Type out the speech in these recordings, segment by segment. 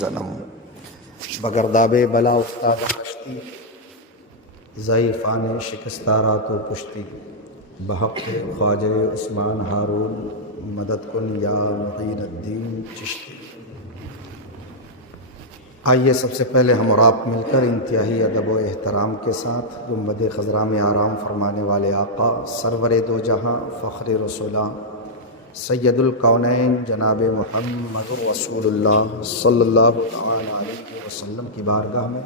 زنم بگرداب بلا افتاد کشتی ضعیفان شکستارا تو پشتی بحق خواجہ عثمان ہارون مدد کن یا معین الدین چشتی۔ آئیے سب سے پہلے ہم اور آپ مل کر انتہائی ادب و احترام کے ساتھ گنبد خضرا میں آرام فرمانے والے آقا سرور دو جہاں فخر رسولاں سید الکونین جناب محمد رسول اللہ صلی اللہ علیہ وسلم کی بارگاہ میں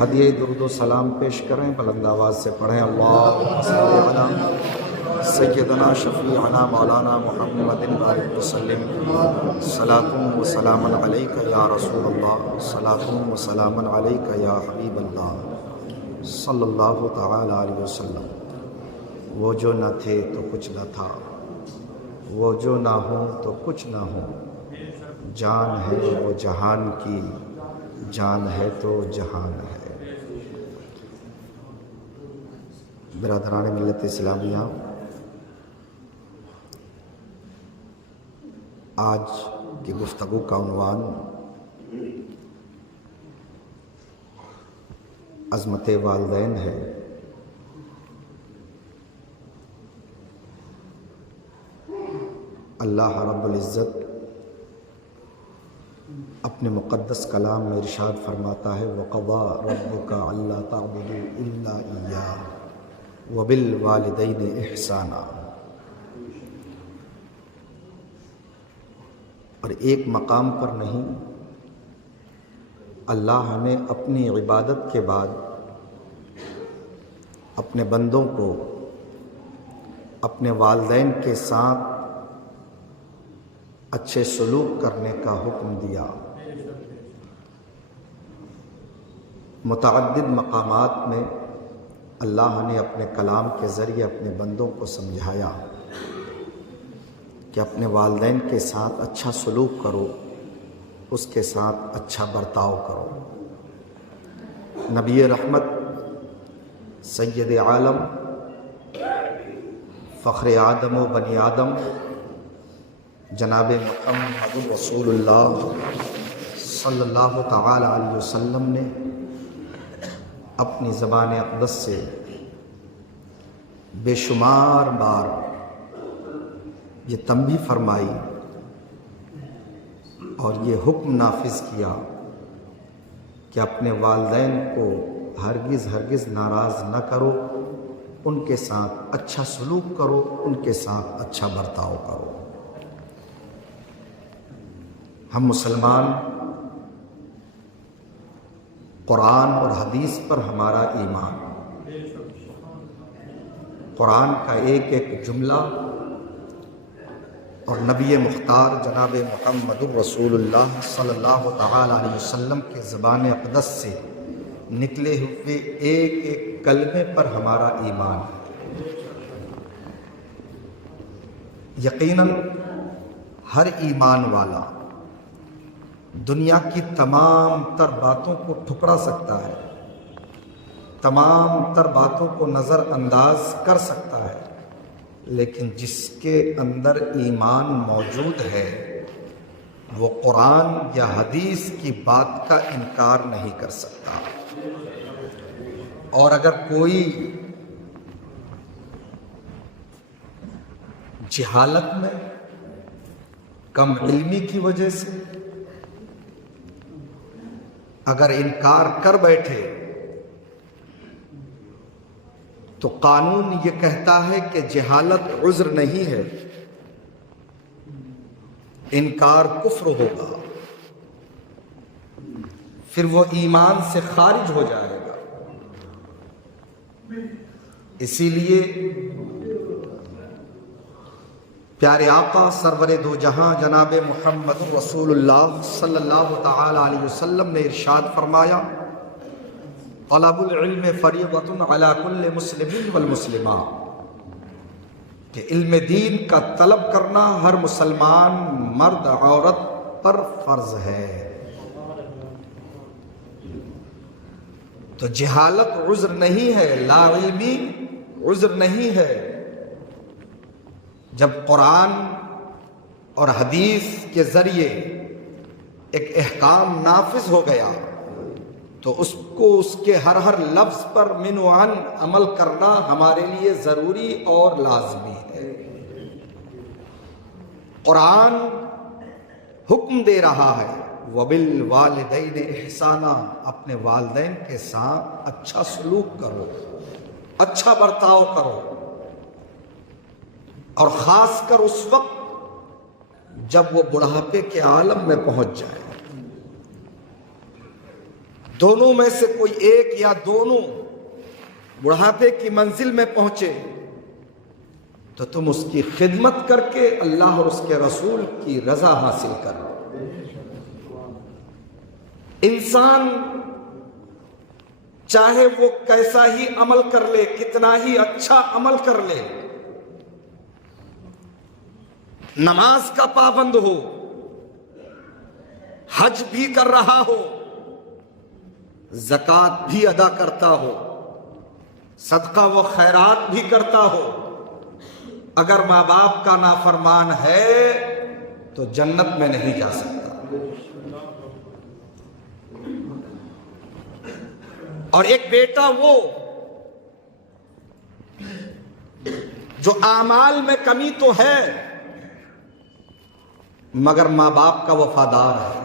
ہدیہ درود و سلام پیش کریں، بلند آواز سے پڑھیں اللہم صلی علی سیدنا شفیعنا مولانا محمد بارک وسلم صلاۃ و سلام علیک یا رسول اللہ صلاۃ و سلام علیک یا حبیب اللہ صلی اللہ تعالی علیہ وسلم۔ وہ جو نہ تھے تو کچھ نہ تھا، وہ جو نہ ہوں تو کچھ نہ ہوں، جان ہے وہ جہان کی، جان ہے تو جہان ہے۔ برادران ملت اسلامیہ، آج کی گفتگو کا عنوان عظمت والدین ہے۔ اللہ رب العزت اپنے مقدس کلام میں ارشاد فرماتا ہے وَقَضَىٰ رَبُّكَ أَلَّا تَعْبُدُوا إِلَّا إِيَّاهُ وَبِالْوَالِدَيْنِ إِحْسَانًا۔ اور ایک مقام پر نہیں، اللہ ہمیں اپنی عبادت کے بعد اپنے بندوں کو اپنے والدین کے ساتھ اچھے سلوک کرنے کا حکم دیا۔ متعدد مقامات میں اللہ نے اپنے کلام کے ذریعے اپنے بندوں کو سمجھایا کہ اپنے والدین کے ساتھ اچھا سلوک کرو، اس کے ساتھ اچھا برتاؤ کرو۔ نبی رحمت سید عالم فخر آدم و بنی آدم جناب محمد رسول اللہ صلی اللہ تعالی علیہ وسلم نے اپنی زبان اقدس سے بے شمار بار یہ تنبیہ فرمائی اور یہ حکم نافذ کیا کہ اپنے والدین کو ہرگز ہرگز ناراض نہ کرو، ان کے ساتھ اچھا سلوک کرو، ان کے ساتھ اچھا برتاؤ کرو۔ ہم مسلمان قرآن اور حدیث پر ہمارا ایمان، قرآن کا ایک ایک جملہ اور نبی مختار جناب محمد رسول اللہ صلی اللہ تعالی علیہ وسلم کے زبان اقدس سے نکلے ہوئے ایک ایک کلمے پر ہمارا ایمان ہے۔ یقیناً ہر ایمان والا دنیا کی تمام تر باتوں کو ٹھکرا سکتا ہے، تمام تر باتوں کو نظر انداز کر سکتا ہے، لیکن جس کے اندر ایمان موجود ہے وہ قرآن یا حدیث کی بات کا انکار نہیں کر سکتا۔ اور اگر کوئی جہالت میں، کم علمی کی وجہ سے اگر انکار کر بیٹھے تو قانون یہ کہتا ہے کہ جہالت عذر نہیں ہے، انکار کفر ہوگا، پھر وہ ایمان سے خارج ہو جائے گا۔ اسی لیے پیارے آقا سرور دو جہاں جناب محمد رسول اللہ صلی اللہ تعالی علیہ وسلم نے ارشاد فرمایا طلب العلم فریضۃ علی کل مسلم والمسلمہ، کہ علم دین کا طلب کرنا ہر مسلمان مرد عورت پر فرض ہے۔ تو جہالت عذر نہیں ہے، لا علمی عذر نہیں ہے۔ جب قرآن اور حدیث کے ذریعے ایک احکام نافذ ہو گیا تو اس کو اس کے ہر لفظ پر من و عن عمل کرنا ہمارے لیے ضروری اور لازمی ہے۔ قرآن حکم دے رہا ہے وَبِالْوَالِدَيْنِ احسانا، اپنے والدین کے ساتھ اچھا سلوک کرو، اچھا برتاؤ کرو، اور خاص کر اس وقت جب وہ بڑھاپے کے عالم میں پہنچ جائے، دونوں میں سے کوئی ایک یا دونوں بڑھاپے کی منزل میں پہنچے تو تم اس کی خدمت کر کے اللہ اور اس کے رسول کی رضا حاصل کرو۔ انسان چاہے وہ کیسا ہی عمل کر لے، کتنا ہی اچھا عمل کر لے، نماز کا پابند ہو، حج بھی کر رہا ہو، زکوٰۃ بھی ادا کرتا ہو، صدقہ و خیرات بھی کرتا ہو، اگر ماں باپ کا نافرمان ہے تو جنت میں نہیں جا سکتا۔ اور ایک بیٹا وہ جو اعمال میں کمی تو ہے مگر ماں باپ کا وفادار ہے،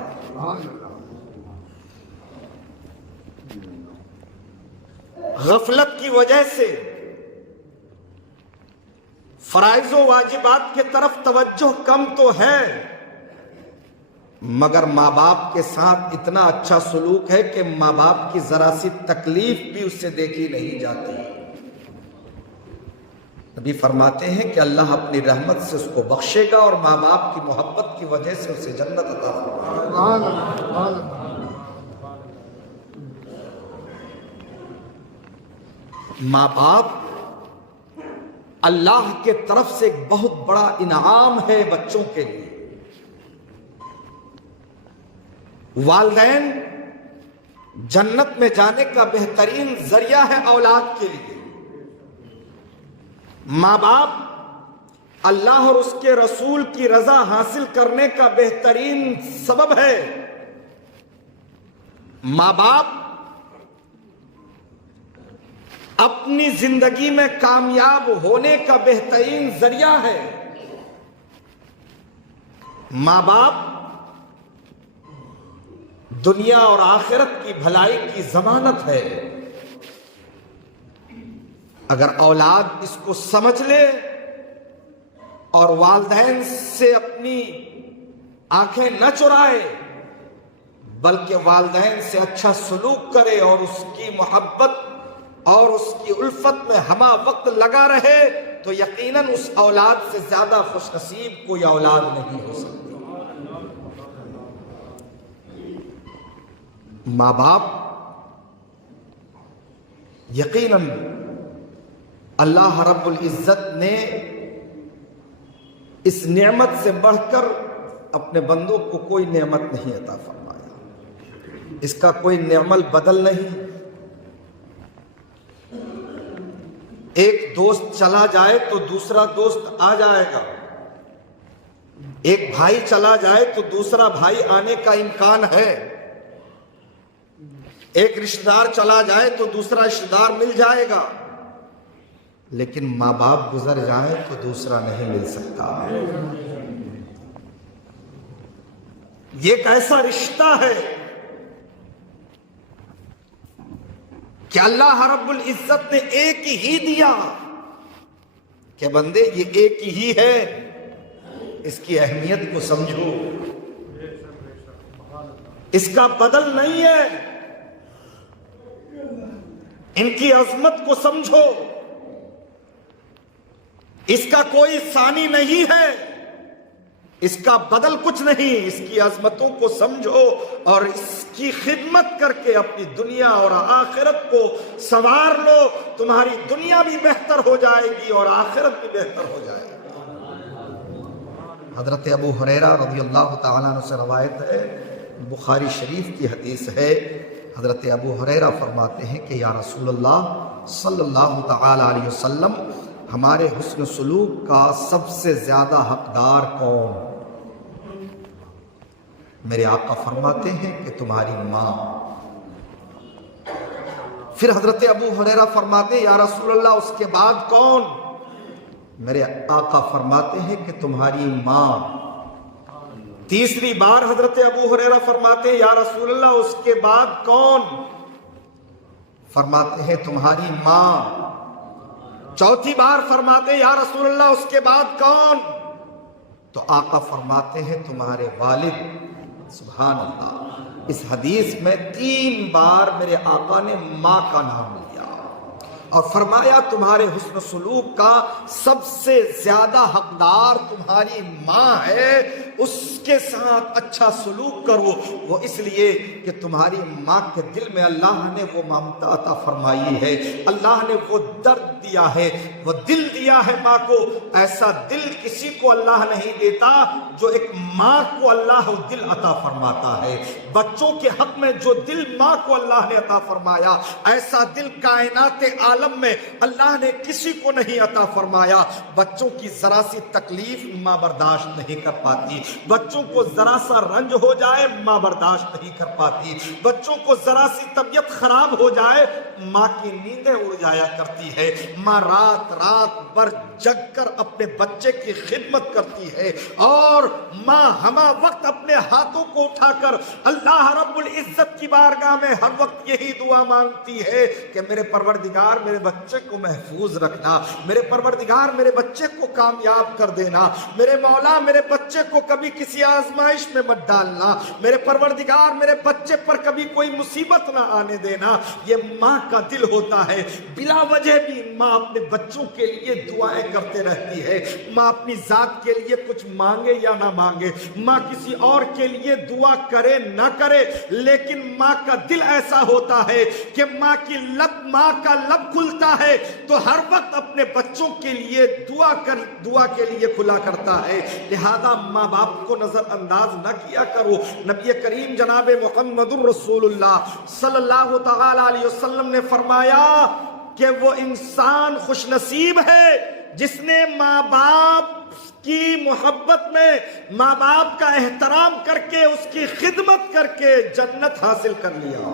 غفلت کی وجہ سے فرائض و واجبات کے طرف توجہ کم تو ہے مگر ماں باپ کے ساتھ اتنا اچھا سلوک ہے کہ ماں باپ کی ذرا سی تکلیف بھی اس سے دیکھی نہیں جاتی۔ نبی فرماتے ہیں کہ اللہ اپنی رحمت سے اس کو بخشے گا اور ماں باپ کی محبت کی وجہ سے اسے جنت عطا فرمائے گا۔ ماں باپ اللہ کے طرف سے ایک بہت بڑا انعام ہے بچوں کے لیے۔ والدین جنت میں جانے کا بہترین ذریعہ ہے اولاد کے لیے۔ ماں باپ اللہ اور اس کے رسول کی رضا حاصل کرنے کا بہترین سبب ہے۔ ماں باپ اپنی زندگی میں کامیاب ہونے کا بہترین ذریعہ ہے۔ ماں باپ دنیا اور آخرت کی بھلائی کی ضمانت ہے۔ اگر اولاد اس کو سمجھ لے اور والدین سے اپنی آنکھیں نہ چرائے بلکہ والدین سے اچھا سلوک کرے اور اس کی محبت اور اس کی الفت میں ہمہ وقت لگا رہے تو یقیناً اس اولاد سے زیادہ خوش نصیب کوئی اولاد نہیں ہو سکتی۔ ماں باپ یقیناً اللہ رب العزت نے اس نعمت سے بڑھ کر اپنے بندوں کو کوئی نعمت نہیں عطا فرمایا، اس کا کوئی نعم البدل نہیں۔ ایک دوست چلا جائے تو دوسرا دوست آ جائے گا، ایک بھائی چلا جائے تو دوسرا بھائی آنے کا امکان ہے، ایک رشتہ دار چلا جائے تو دوسرا رشتہ دار مل جائے گا، لیکن ماں باپ گزر جائیں تو دوسرا نہیں مل سکتا۔ یہ ایک ایسا رشتہ ہے کہ اللہ رب العزت نے ایک ہی دیا کہ بندے یہ ایک ہی ہے، اس کی اہمیت کو سمجھو، اس کا بدل نہیں ہے، ان کی عظمت کو سمجھو، اس کا کوئی ثانی نہیں ہے، اس کا بدل کچھ نہیں، اس کی عظمتوں کو سمجھو اور اس کی خدمت کر کے اپنی دنیا اور آخرت کو سنوار لو، تمہاری دنیا بھی بہتر ہو جائے گی اور آخرت بھی بہتر ہو جائے گی۔ حضرت ابو ہریرہ رضی اللہ تعالیٰ عنہ سے روایت ہے، بخاری شریف کی حدیث ہے، حضرت ابو ہریرہ فرماتے ہیں کہ یا رسول اللہ صلی اللہ تعالیٰ علیہ وسلم، ہمارے حسن سلوک کا سب سے زیادہ حقدار کون؟ میرے آقا فرماتے ہیں کہ تمہاری ماں۔ پھر حضرت ابو ہریرہ فرماتے ہیں یا رسول اللہ اس کے بعد کون؟ میرے آقا فرماتے ہیں کہ تمہاری ماں۔ تیسری بار حضرت ابو ہریرہ فرماتے ہیں یا رسول اللہ اس کے بعد کون؟ فرماتے ہیں تمہاری ماں۔ چوتھی بار فرماتے ہیں یا رسول اللہ اس کے بعد کون؟ تو آقا فرماتے ہیں تمہارے والد۔ سبحان اللہ، اس حدیث میں 3 بار میرے آقا نے ماں کا نام لیا اور فرمایا تمہارے حسن سلوک کا سب سے زیادہ حقدار تمہاری ماں ہے، اس کے ساتھ اچھا سلوک کرو۔ وہ اس لیے کہ تمہاری ماں کے دل میں اللہ نے وہ ممتا عطا فرمائی ہے، اللہ نے وہ درد دیا ہے، وہ دل دیا ہے ماں کو۔ ایسا دل کسی کو اللہ نہیں دیتا جو ایک ماں کو اللہ دل عطا فرماتا ہے۔ بچوں کے حق میں جو دل ماں کو اللہ نے عطا فرمایا، ایسا دل کائنات عالم میں اللہ نے کسی کو نہیں عطا فرمایا۔ بچوں کی ذرا سی تکلیف ماں برداشت نہیں کر پاتی، بچوں کو ذرا سا رنج ہو جائے ماں برداشت نہیں کر پاتی، بچوں کو ذرا سی طبیعت خراب ہو جائے ماں کی نیندیں اڑ جایا کرتی ہے۔ ماں رات رات بھر جگ کر اپنے بچے کی خدمت کرتی ہے، اور ماں ہمہ وقت اپنے ہاتھوں کو اٹھا کر اللہ رب العزت کی بارگاہ میں ہر وقت یہی دعا مانگتی ہے کہ میرے پروردگار میرے بچے کو محفوظ رکھنا، میرے پروردگار میرے بچے کو کامیاب کر دینا، میرے مولا میرے بچے کو کبھی کسی آزمائش میں مت ڈالنا، میرے پروردگار میرے بچے پر کبھی کوئی مصیبت نہ آنے دینا۔ یہ ماں کا دل ہوتا ہے۔ بلا وجہ بھی ماں اپنے بچوں کے لیے دعائیں کرتے رہتی ہے۔ ماں اپنی ذات کے لیے کچھ مانگے یا نہ مانگے، ماں کسی اور کے لیے دعا کرے نہ کرے، لیکن ماں کا دل ایسا ہوتا ہے کہ ماں کا لب کھلتا ہے تو ہر وقت اپنے بچوں کے لیے دعا کے لیے کھلا کرتا ہے۔ لہذا ماں باپ کو نظر انداز نہ کیا کرو۔ نبی کریم جناب محمد رسول اللہ صلی اللہ تعالی علیہ وسلم نے فرمایا کہ وہ انسان خوش نصیب ہے جس نے ماں باپ کی محبت میں ماں باپ کا احترام کر کے اس کی خدمت کر کے جنت حاصل کر لیا۔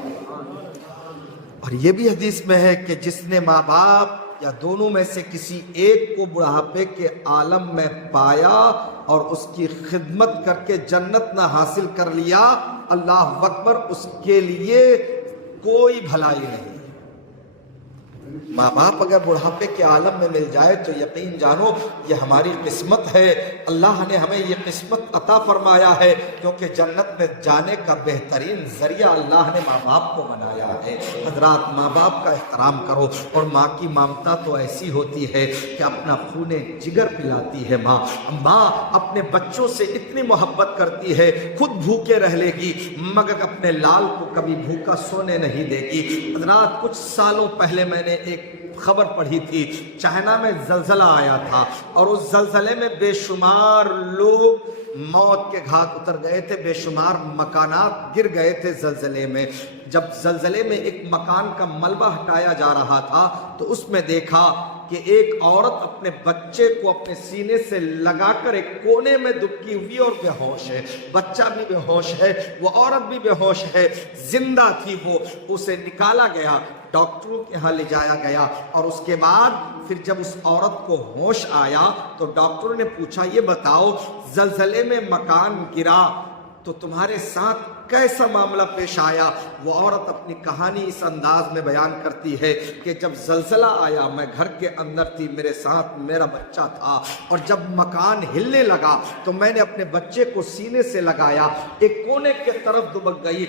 اور یہ بھی حدیث میں ہے کہ جس نے ماں باپ یا دونوں میں سے کسی ایک کو بڑھاپے کے عالم میں پایا اور اس کی خدمت کر کے جنت نہ حاصل کر لیا، اللہ اکبر، اس کے لیے کوئی بھلائی نہیں۔ ماں باپ اگر بڑھاپے کے عالم میں مل جائے تو یقین جانو یہ ہماری قسمت ہے، اللہ نے ہمیں یہ قسمت عطا فرمایا ہے، کیونکہ جنت میں جانے کا بہترین ذریعہ اللہ نے ماں باپ کو بنایا ہے۔ حضرات، ماں باپ کا احترام کرو، اور ماں کی ممتا تو ایسی ہوتی ہے کہ اپنا خون جگر پلاتی ہے۔ ماں اپنے بچوں سے اتنی محبت کرتی ہے، خود بھوکے رہ لے گی مگر اپنے لال کو کبھی بھوکا سونے نہیں دے گی۔ حضرات، کچھ سالوں پہلے میں نے ایک خبر پڑھی تھی، چائنا میں زلزلہ آیا تھا اور اس زلزلے میں بے شمار لوگ موت کے گھاٹ اتر گئے تھے، بے شمار مکانات گر گئے تھے زلزلے میں۔ جب زلزلے میں ایک مکان کا ملبہ ہٹایا جا رہا تھا تو اس میں دیکھا کہ ایک عورت اپنے بچے کو اپنے سینے سے لگا کر ایک کونے میں دبکی ہوئی اور بے ہوش ہے، بچہ بھی بے ہوش ہے، وہ عورت بھی بے ہوش ہے، زندہ تھی وہ۔ اسے نکالا گیا، ڈاکٹروں کے ہاں لے جایا گیا، اور اس کے بعد پھر جب اس عورت کو ہوش آیا تو ڈاکٹروں نے پوچھا یہ بتاؤ زلزلے میں مکان گرا تو تمہارے ساتھ کیسا معاملہ پیش آیا؟ وہ عورت اپنی کہانی اس انداز میں بیان کرتی ہے کہ جب زلزلہ آیا میں گھر کے اندر تھی، میرے ساتھ میرا بچہ تھا، اور جب مکان ہلنے لگا تو میں نے اپنے بچے کو سینے سے لگایا، ایک کونے کے طرف دبک گئی،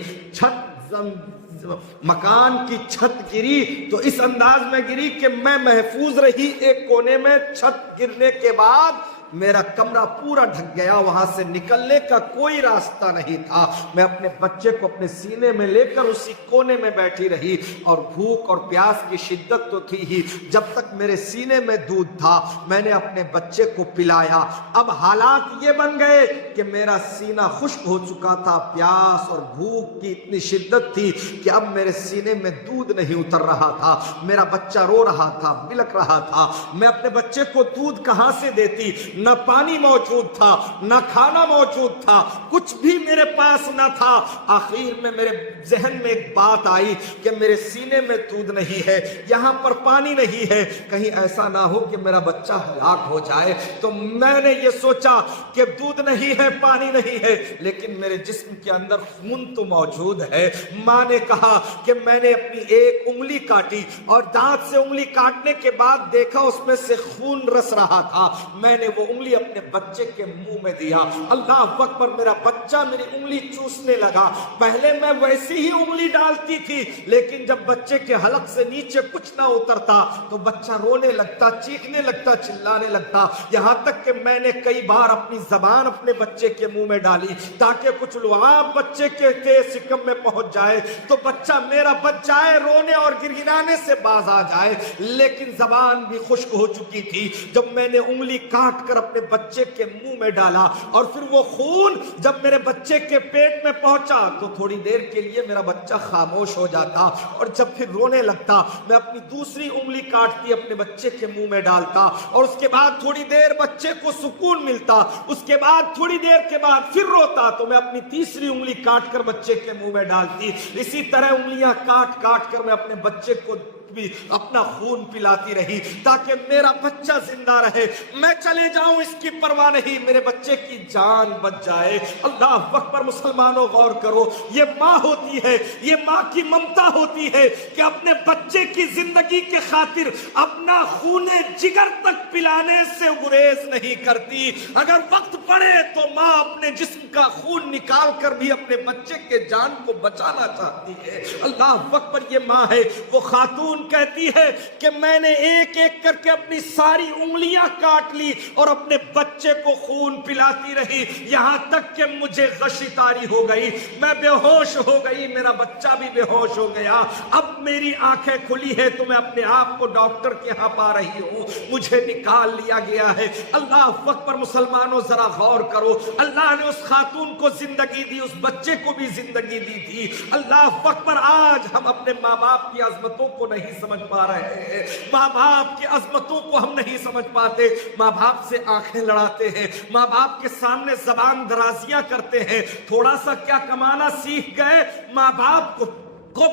مکان کی چھت گری تو اس انداز میں گری کہ میں محفوظ رہی ایک کونے میں۔ چھت گرنے کے بعد میرا کمرہ پورا ڈھک گیا، وہاں سے نکلنے کا کوئی راستہ نہیں تھا۔ میں اپنے بچے کو اپنے سینے میں لے کر اسی کونے میں بیٹھی رہی، اور بھوک اور پیاس کی شدت تو تھی ہی، جب تک میرے سینے میں دودھ تھا میں نے اپنے بچے کو پلایا۔ اب حالات یہ بن گئے کہ میرا سینہ خشک ہو چکا تھا، پیاس اور بھوک کی اتنی شدت تھی کہ اب میرے سینے میں دودھ نہیں اتر رہا تھا، میرا بچہ رو رہا تھا، بلک رہا تھا۔ میں اپنے بچے کو دودھ کہاں سے دیتی؟ نہ پانی موجود تھا، نہ کھانا موجود تھا، کچھ بھی میرے پاس نہ تھا۔ آخر میں میرے ذہن میں ایک بات آئی کہ میرے سینے میں دودھ نہیں ہے، یہاں پر پانی نہیں ہے، کہیں ایسا نہ ہو کہ میرا بچہ ہلاک ہو جائے۔ تو میں نے یہ سوچا کہ دودھ نہیں ہے، پانی نہیں ہے، لیکن میرے جسم کے اندر خون تو موجود ہے۔ ماں نے کہا کہ میں نے اپنی ایک انگلی کاٹی اور دانت سے انگلی کاٹنے کے بعد دیکھا اس میں سے خون رس رہا تھا، میں نے وہ انگلی اپنے بچے کے منہ میں دیا۔ اللہ اکبر، میرا بچہ میری انگلی چوسنے لگا۔ پہلے میں ویسی ہی انگلی ڈالتی تھی، لیکن جب بچے کے حلق سے نیچے کچھ نہ اترتا تو بچہ رونے لگتا، چیخنے لگتا، چلانے لگتا، یہاں تک کہ میں نے کئی بار اپنی زبان اپنے بچے کے منہ میں ڈالی تاکہ کچھ لعاب بچے کے تیز شکم میں پہنچ جائے تو بچہ میرا بچ جائے، رونے اور گرگرانے سے باز آ جائے۔ لیکن زبان بھی خشک ہو چکی تھی۔ جب میں نے انگلی کاٹ کر اپنے بچے کے منہ میں ڈالا اور پھر وہ خون جب میرے بچے کے پیٹ میں پہنچا تو تھوڑی دیر کے لیے میرا بچہ خاموش ہو جاتا، اور جب پھر رونے لگتا میں اپنی دوسری انگلی کاٹتی اپنے بچے کے منہ میں ڈالتا، اور اس کے بعد تھوڑی دیر بچے کو سکون ملتا، اس کے بعد تھوڑی دیر کے بعد پھر روتا تو میں اپنی تیسری انگلی کاٹ کر بچے کے منہ میں ڈالتی۔ اسی طرح انگلیاں کاٹ کاٹ کر میں اپنے بچے کو بھی اپنا خون پلاتی رہی تاکہ میرا بچہ زندہ رہے، میں چلے جاؤں اس کی پرواہ نہیں، میرے بچے کی جان بچ جائے۔ اللہ اکبر، مسلمانوں غور کرو، یہ ماں ہوتی ہے، یہ ماں کی ممتا ہوتی ہے کہ اپنے بچے کی زندگی کے خاطر اپنا خون جگر تک پلانے سے گریز نہیں کرتی۔ اگر وقت پڑے تو ماں اپنے جسم کا خون نکال کر بھی اپنے بچے کے جان کو بچانا چاہتی ہے۔ اللہ اکبر، یہ ماں ہے، وہ خاتون کہتی ہے کہ میں نے ایک ایک کر کے اپنی ساری انگلیاں کاٹ لی اور اپنے بچے کو خون پلاتی رہی، یہاں تک کہ مجھے غشی طاری ہو گئی، میں بے ہوش ہو گئی، میرا بچہ بھی بے ہوش ہو گیا۔ اب میری آنکھیں کھلی ہے تو میں اپنے آپ کو ڈاکٹر کے یہاں پا رہی ہوں، مجھے نکال لیا گیا ہے۔ اللہ اکبر، مسلمانوں ذرا غور کرو، اللہ نے اس خاتون کو زندگی دی، اس بچے کو بھی زندگی دی تھی۔ اللہ اکبر، آج ہم اپنے ماں باپ کی عظمتوں کو نہیں سمجھ پا رہے ہیں، ماں باپ کی عظمتوں کو ہم نہیں سمجھ پاتے، ماں باپ سے آنکھیں لڑاتے ہیں، ماں باپ کے سامنے زبان درازیاں کرتے ہیں، تھوڑا سا کیا کمانا سیکھ گئے، ماں باپ کو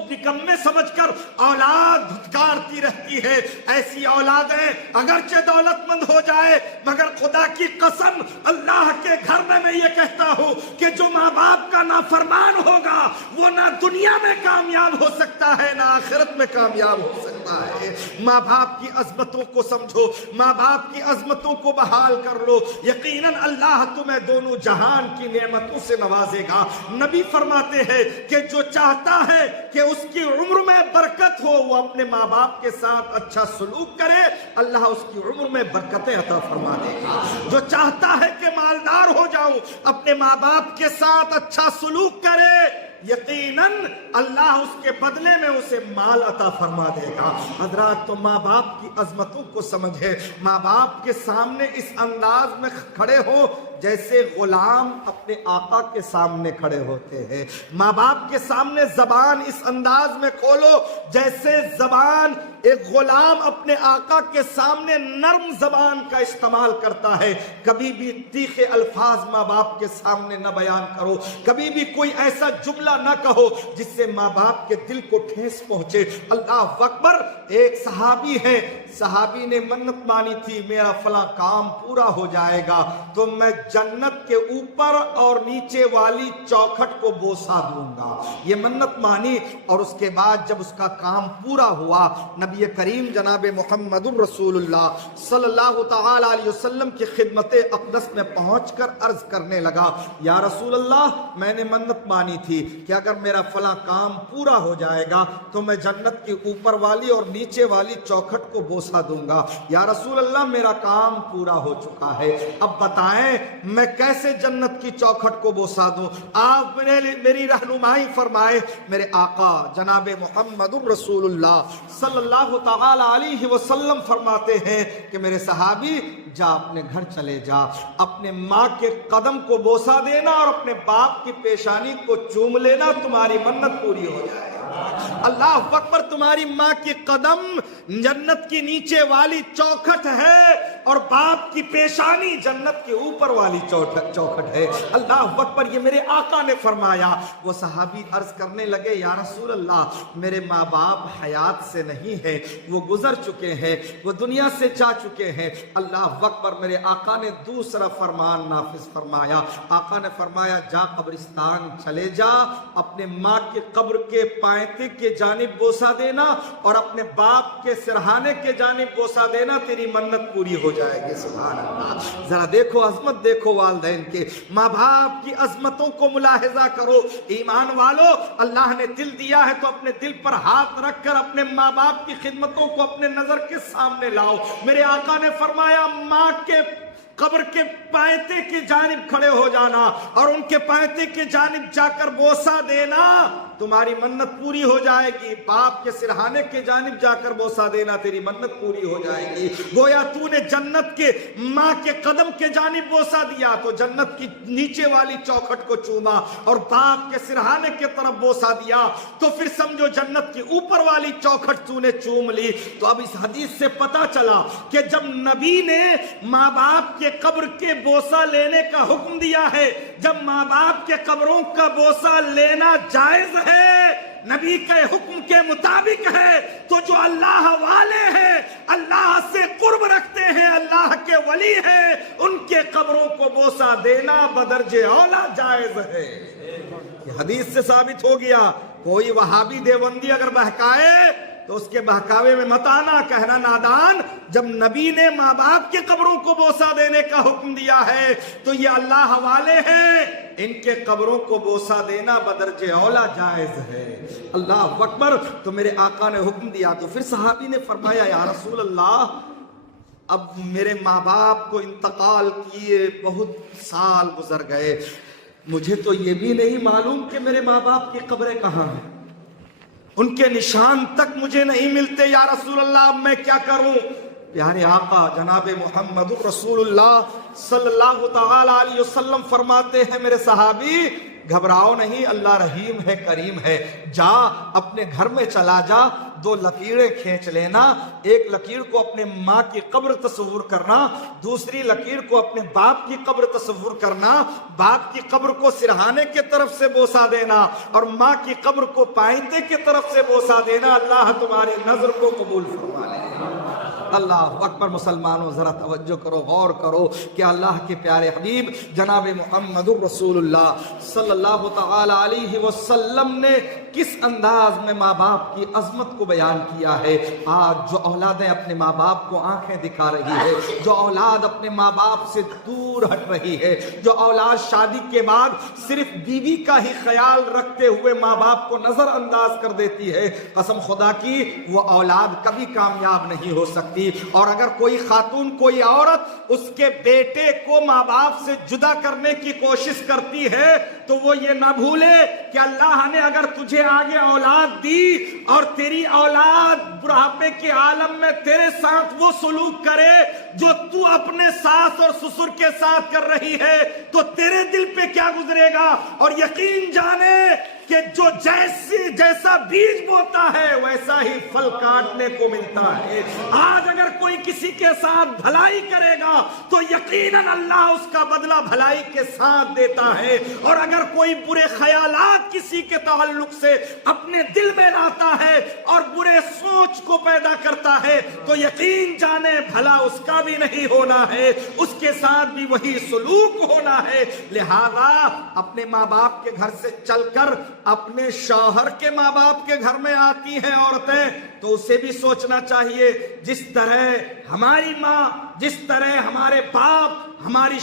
نکمے سمجھ کر اولاد دھتکارتی رہتی ہے۔ ایسی اولادیں اگرچہ دولت مند ہو جائے مگر خدا کی قسم اللہ کے گھر میں یہ کہتا ہوں کہ جو ماں باپ کا نافرمان ہوگا وہ نہ دنیا میں کامیاب ہو سکتا ہے نہ آخرت میں کامیاب ہو سکتا ہے۔ ماں باپ کی عظمتوں کو سمجھو، ماں باپ کی عظمتوں کو بحال کر لو، یقیناً اللہ تمہیں دونوں جہان کی نعمتوں سے نوازے گا۔ نبی فرماتے ہیں کہ جو چاہتا ہے کہ اس کی عمر میں برکت ہو وہ اپنے ماں باپ کے ساتھ اچھا سلوک کرے، اللہ اس کی عمر میں برکتیں عطا فرما دے گا۔ جو چاہتا ہے کہ مالدار ہو جاؤں اپنے ماں باپ کے ساتھ اچھا سلوک کرے، یقیناً اللہ اس کے بدلے میں اسے مال عطا فرما دے گا۔ حضرات، تو ماں باپ کی عظمتوں کو سمجھے، ماں باپ کے سامنے اس انداز میں کھڑے ہو جیسے غلام اپنے آقا کے سامنے کھڑے ہوتے ہیں۔ ماں باپ کے سامنے زبان اس انداز میں کھولو جیسے زبان ایک غلام اپنے آقا کے سامنے نرم زبان کا استعمال کرتا ہے۔ کبھی بھی تیکھے الفاظ ماں باپ کے سامنے نہ بیان کرو، کبھی بھی کوئی ایسا جملہ نہ کہو جس سے ماں باپ کے دل کو ٹھیس پہنچے۔ اللہ اکبر، ایک صحابی ہے، صحابی نے منت مانی تھی میرا فلاں کام پورا ہو جائے گا تو میں جنت کے اوپر اور نیچے والی چوکھٹ کو بوسا دوں گا۔ یہ منت مانی اور اس کے بعد جب اس کا کام پورا ہوا، نبی کریم جناب محمد رسول اللہ صلی اللہ تعالی علیہ وسلم کی خدمت اقدس میں پہنچ کر عرض کرنے لگا، یا رسول اللہ، میں نے منت مانی تھی کہ اگر میرا فلاں کام پورا ہو جائے گا تو میں جنت کی اوپر والی اور نیچے والی چوکھٹ کو بوسا دوں گا۔ یا رسول اللہ، میرا کام پورا ہو چکا ہے، اب بتائیں میں کیسے جنت کی چوکھٹ کو بوسا دوں؟ آپ میری رہنمائی فرمائے۔ میرے آقا جناب محمد رسول اللہ صلی اللہ تعالی علیہ وسلم فرماتے ہیں کہ میرے صحابی، جا اپنے گھر چلے جا، اپنے ماں کے قدم کو بوسہ دینا اور اپنے باپ کی پیشانی کو چوم لینا، تمہاری منت پوری ہو جائے۔ اللہ اکبر، تمہاری ماں کی قدم جنت کی نیچے والی چوکھٹ ہے اور باپ کی پیشانی جنت کے اوپر والی چوکھٹ ہے۔ اللہ اکبر، یہ میرے آقا نے فرمایا۔ وہ صحابی عرض کرنے لگے یا رسول اللہ، میرے ماں باپ حیات سے نہیں ہیں، وہ گزر چکے ہیں، وہ دنیا سے جا چکے ہیں۔ اللہ اکبر، میرے آقا نے دوسرا فرمان نافذ فرمایا۔ آقا نے فرمایا جا قبرستان چلے جا، اپنے ماں کی قبر کے پائنتے کے جانب بوسہ دینا اور اپنے باپ کے سرہانے کے جانب بوسہ دینا، تیری منت پوری ہو جائے گی۔ سبحان اللہ، ذرا دیکھو عظمت، دیکھو والدین کے، ماں باپ کی عظمتوں کو ملاحظہ کرو۔ ایمان والو، اللہ نے دل دیا ہے تو اپنے دل پر ہاتھ رکھ کر اپنے ماں باپ کی خدمتوں کو اپنے نظر کے سامنے لاؤ۔ میرے آقا نے فرمایا ماں کے قبر کے پائنتے کی جانب کھڑے ہو جانا اور ان کے پائنتے کی جانب جا کر بوسہ دینا، تمہاری منت پوری ہو جائے گی۔ باپ کے سرہانے کے جانب جا کر بوسہ دینا، تیری منت پوری ہو جائے گی۔ گویا تو نے جنت کے ماں کے قدم کے جانب بوسہ دیا تو جنت کی نیچے والی چوکھٹ کو چوما، اور باپ کے سرہانے کے طرف بوسہ دیا تو پھر سمجھو جنت کی اوپر والی چوکھٹ تو نے چوم لی۔ تو اب اس حدیث سے پتا چلا کہ جب نبی نے ماں باپ کے قبر کے بوسہ لینے کا حکم دیا ہے، جب ماں باپ کے قبروں کا بوسہ لینا جائز ہے، نبی کے حکم کے مطابق ہے، تو جو اللہ والے ہیں، اللہ سے قرب رکھتے ہیں، اللہ کے ولی ہیں، ان کے قبروں کو بوسہ دینا بدرج اولا جائز ہے۔ یہ حدیث سے ثابت ہو گیا۔ کوئی وہابی دیوبندی اگر بہکائے تو اس کے بہکاوے میں مت آنا، کہنا نادان۔ جب نبی نے ماں باپ کے قبروں کو بوسہ دینے کا حکم دیا ہے تو یہ اللہ والے ہیں، ان کے قبروں کو بوسہ دینا بدرج اولا جائز ہے۔ اللہ اکبر، تو میرے آقا نے حکم دیا تو پھر صحابی نے فرمایا یا رسول اللہ، اب میرے ماں باپ کو انتقال کیے بہت سال گزر گئے، مجھے تو یہ بھی نہیں معلوم کہ میرے ماں باپ کی قبریں کہاں ہیں، ان کے نشان تک مجھے نہیں ملتے، یا رسول اللہ اب میں کیا کروں؟ پیارے آقا جناب محمد رسول اللہ صلی اللہ تعالی علیہ وسلم فرماتے ہیں میرے صحابی گھبراؤ نہیں، اللہ رحیم ہے، کریم ہے، جا اپنے گھر میں چلا جا، 2 لکیریں کھینچ لینا، ایک لکیر کو اپنے ماں کی قبر تصور کرنا، دوسری لکیر کو اپنے باپ کی قبر تصور کرنا، باپ کی قبر کو سرہانے کے طرف سے بوسہ دینا اور ماں کی قبر کو پائنتے کی طرف سے بوسہ دینا، اللہ تمہاری نظر کو قبول فرما لے۔ اللہ اکبر، مسلمانوں ذرا توجہ کرو، غور کرو کہ اللہ کے پیارے حبیب جناب محمد رسول اللہ صلی اللہ تعالی علیہ وسلم نے کس انداز میں ماں باپ کی عظمت کو بیان کیا ہے۔ آج جو اولادیں اپنے ماں باپ کو آنکھیں دکھا رہی ہے، جو اولاد اپنے ماں باپ سے دور ہٹ رہی ہے، جو اولاد شادی کے بعد صرف بیوی کا ہی خیال رکھتے ہوئے ماں باپ کو نظر انداز کر دیتی ہے، قسم خدا کی وہ اولاد کبھی کامیاب نہیں ہو سکتی۔ اور اگر کوئی خاتون، کوئی عورت اس کے بیٹے کو ماں باپ سے جدا کرنے کی کوشش کرتی ہے تو وہ یہ نہ بھولے کہ اللہ نے اگر تجھے آگے اولاد دی اور تیری اولاد بڑھاپے کے عالم میں تیرے ساتھ وہ سلوک کرے جو تو اپنے ساس اور سسر کے ساتھ کر رہی ہے تو تیرے دل پہ کیا گزرے گا، اور یقین جانے کہ جو جیسا بیج بوتا ہے ویسا ہی پھل کاٹنے کو ملتا ہے۔ آج اگر کوئی کسی کے ساتھ بھلائی کرے گا تو یقیناً اللہ اس کا بدلہ بھلائی کے ساتھ دیتا ہے، اور اگر کوئی برے خیالات کسی کے تعلق سے اپنے دل میں لاتا ہے اور برے سوچ کو پیدا کرتا ہے تو یقین جانے بھلا اس کا بھی نہیں ہونا ہے، اس کے ساتھ بھی وہی سلوک ہونا ہے۔ لہذا اپنے ماں باپ کے گھر سے چل کر اپنے شوہر کے ماں باپ کے گھر میں آتی ہیں عورتیں تو اسے بھی سوچنا چاہیے جس طرح ہماری ماں، جس طرح ہمارے باپ ہماری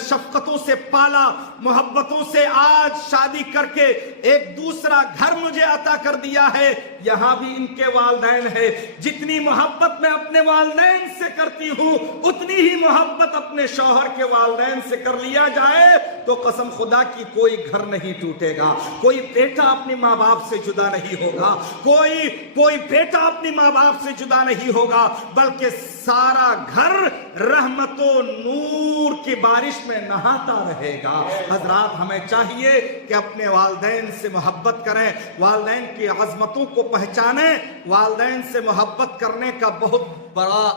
شفقتوں سے پالا، محبتوں سے آج شادی کر کے ایک دوسرا گھر مجھے عطا کر دیا ہے، یہاں بھی ان کے والدین ہے۔ جتنی محبت میں اپنے والدین سے کرتی ہوں اتنی ہی محبت اپنے شوہر کے والدین سے کر لیا جائے تو قسم خدا کی کوئی گھر نہیں ٹوٹے گا، کوئی بیٹا اپنی ماں باپ سے جدا نہیں ہوگا، کوئی بیٹا اپنی ماں باپ سے جدا نہیں ہوگا، بلکہ سارا گھر رحمت و نور کی بارش میں نہاتا رہے گا۔ حضرات ہمیں چاہیے کہ اپنے والدین سے محبت کریں، والدین کی عظمتوں کو پہچانیں۔ والدین سے محبت کرنے کا بہت بڑا